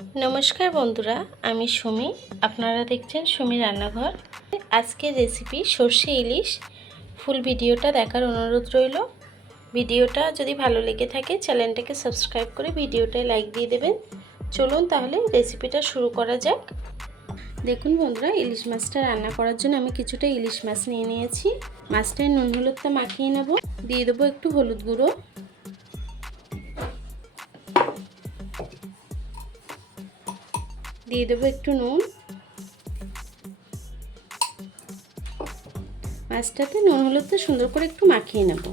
নমস্কার বন্ধুরা, আমি সুমি। আপনারা দেখছেন সুমি রান্নাঘর। আজকের রেসিপি সর্ষে ইলিশ। ফুল ভিডিওটা দেখার অনুরোধ রইল। ভিডিওটা যদি ভালো লেগে থাকে, চ্যানেলটাকে সাবস্ক্রাইব করে ভিডিওটায় লাইক দিয়ে দেবেন। চলুন তাহলে রেসিপিটা শুরু করা যাক। দেখুন বন্ধুরা, ইলিশ মাছটা রান্না করার জন্য আমি কিছুটা ইলিশ মাছ নিয়ে নিয়েছি। মাছটায় নুন হলুদটা মাখিয়ে নেব। দিয়ে দেবো একটু হলুদ গুঁড়ো। দিয়ে দেবো একটু নুন। মাছটাতে নুন হলুদটা সুন্দর করে একটু মাখিয়ে নেব।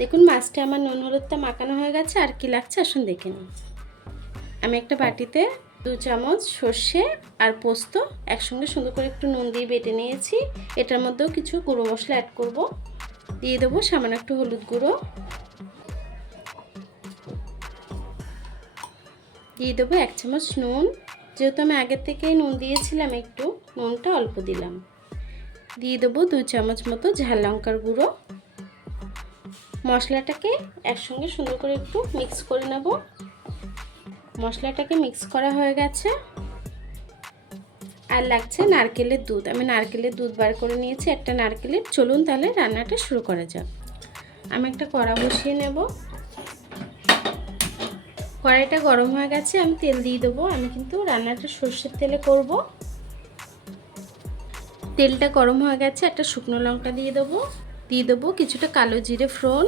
দেখুন, মাছটা আমার নুন হলুদটা মাখানো হয়ে গেছে, আর কি লাগছে আসুন দেখে নিন আমি একটা বাটিতে দু চামচ সর্ষে আর পোস্ত একসঙ্গে সুন্দর করে একটু নুন দিয়ে বেটে নিয়েছি। এটার মধ্যেও কিছু গুঁড়ো মশলা অ্যাড করব। দিয়ে দেবো সামান্য একটু হলুদ গুঁড়ো। দিয়ে দেবো এক চামচ নুন। যেহেতু আমি আগের থেকেই নুন দিয়েছিলাম একটু, নুনটা অল্প দিলাম। দিয়ে দেবো দু চামচ মতো ঝাল লঙ্কার গুঁড়ো। মশলাটাকে একসঙ্গে সুন্দর করে একটু মিক্স করে নেব। মশলাটাকে মিক্স করা হয়ে গেছে। আর লাগছে নারকেলের দুধ। আমি নারকেলের দুধ বার করে নিয়েছি, একটা নারকেলের। চলুন তাহলে রান্নাটা শুরু করা যাক। আমি একটা কড়া বসিয়ে নেব। কড়াইটা গরম হয়ে গেছে, আমি তেল দিয়ে দেবো। আমি কিন্তু রান্নাটা সর্ষের তেলে করব। তেলটা গরম হয়ে গেছে, একটা শুকনো লঙ্কা দিয়ে দেবো। দিয়ে দেবো কিছুটা কালো জিরে ফ্রন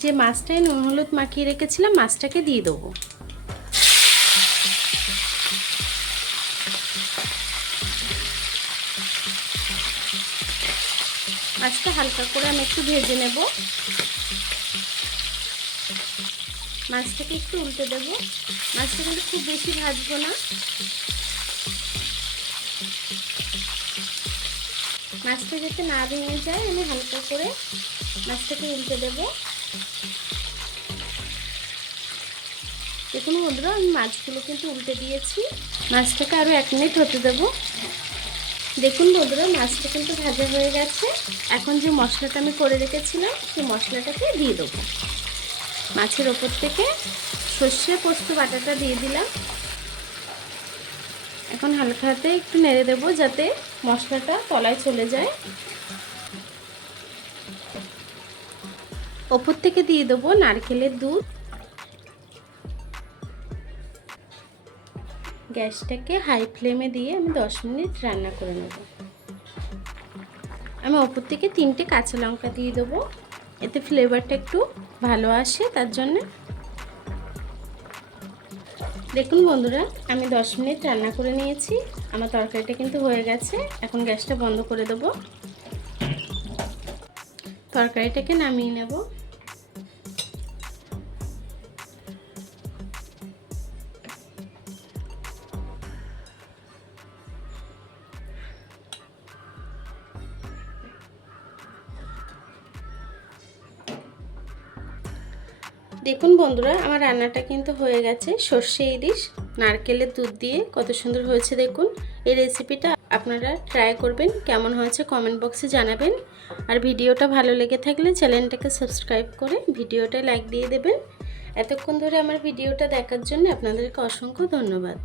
যে মাছটায় নুন হলুদ মাখিয়ে রেখেছিলাম, মাছটাকে দিয়ে দেবো। মাছটা হালকা করে আমি একটু ভেজে নেব। মাছটাকে একটু উল্টে দেব। মাছটা কিন্তু খুব বেশি ভাজবো না। মাছটা যাতে না ভেঙে যায়, আমি হালকা করে মাছটাকে উল্টে দেব। দেখুন বন্ধুরা, আমি মাছগুলো কিন্তু উল্টে দিয়েছি। মাছটাকে আরও এক মিনিট হতে দেবো। দেখুন বন্ধুরা, মাছটা কিন্তু ভাজা হয়ে গেছে। এখন যে মশলাটা আমি করে রেখেছিলাম, সেই মশলাটাকে দিয়ে দেবো। মাছের ওপর থেকে সর্ষে, পোস্ত, বাটাটা দিয়ে দিলাম। এখন হালকা হাতে একটু নেড়ে দেবো যাতে মশলাটা তলায় চলে যায়। ওপর থেকে দিয়ে দেবো নারকেলের দুধ। গ্যাসটাকে হাই ফ্লেমে দিয়ে আমি দশ মিনিট রান্না করে নেব। আমি ওপর থেকে তিনটে কাঁচা লঙ্কা দিয়ে দেবো। এতে ফ্লেভারটা একটু ভালো আসে তার জন্য। দেখুন বন্ধুরা, আমি দশ মিনিট রান্না করে নিয়েছি। আমার তরকারিটা কিন্তু হয়ে গেছে। এখন গ্যাসটা বন্ধ করে দেবো। তরকারিটাকে নামিয়ে নেব। দেখুন বন্ধুরা, আমার রান্নাটা কিন্তু হয়ে গেছে। সর্ষে ইলিশ, নারকেলের দুধ দিয়ে কত সুন্দর হয়েছে দেখুন। এই রেসিপিটা আপনারা ট্রাই করবেন, কেমন হয়েছে কমেন্ট বক্সে জানাবেন। আর ভিডিওটা ভালো লেগে থাকলে চ্যানেলটাকে সাবস্ক্রাইব করে ভিডিওটা লাইক দিয়ে দেবেন। এতক্ষণ ধরে আমার ভিডিওটা দেখার জন্য আপনাদেরকে অসংখ্য ধন্যবাদ।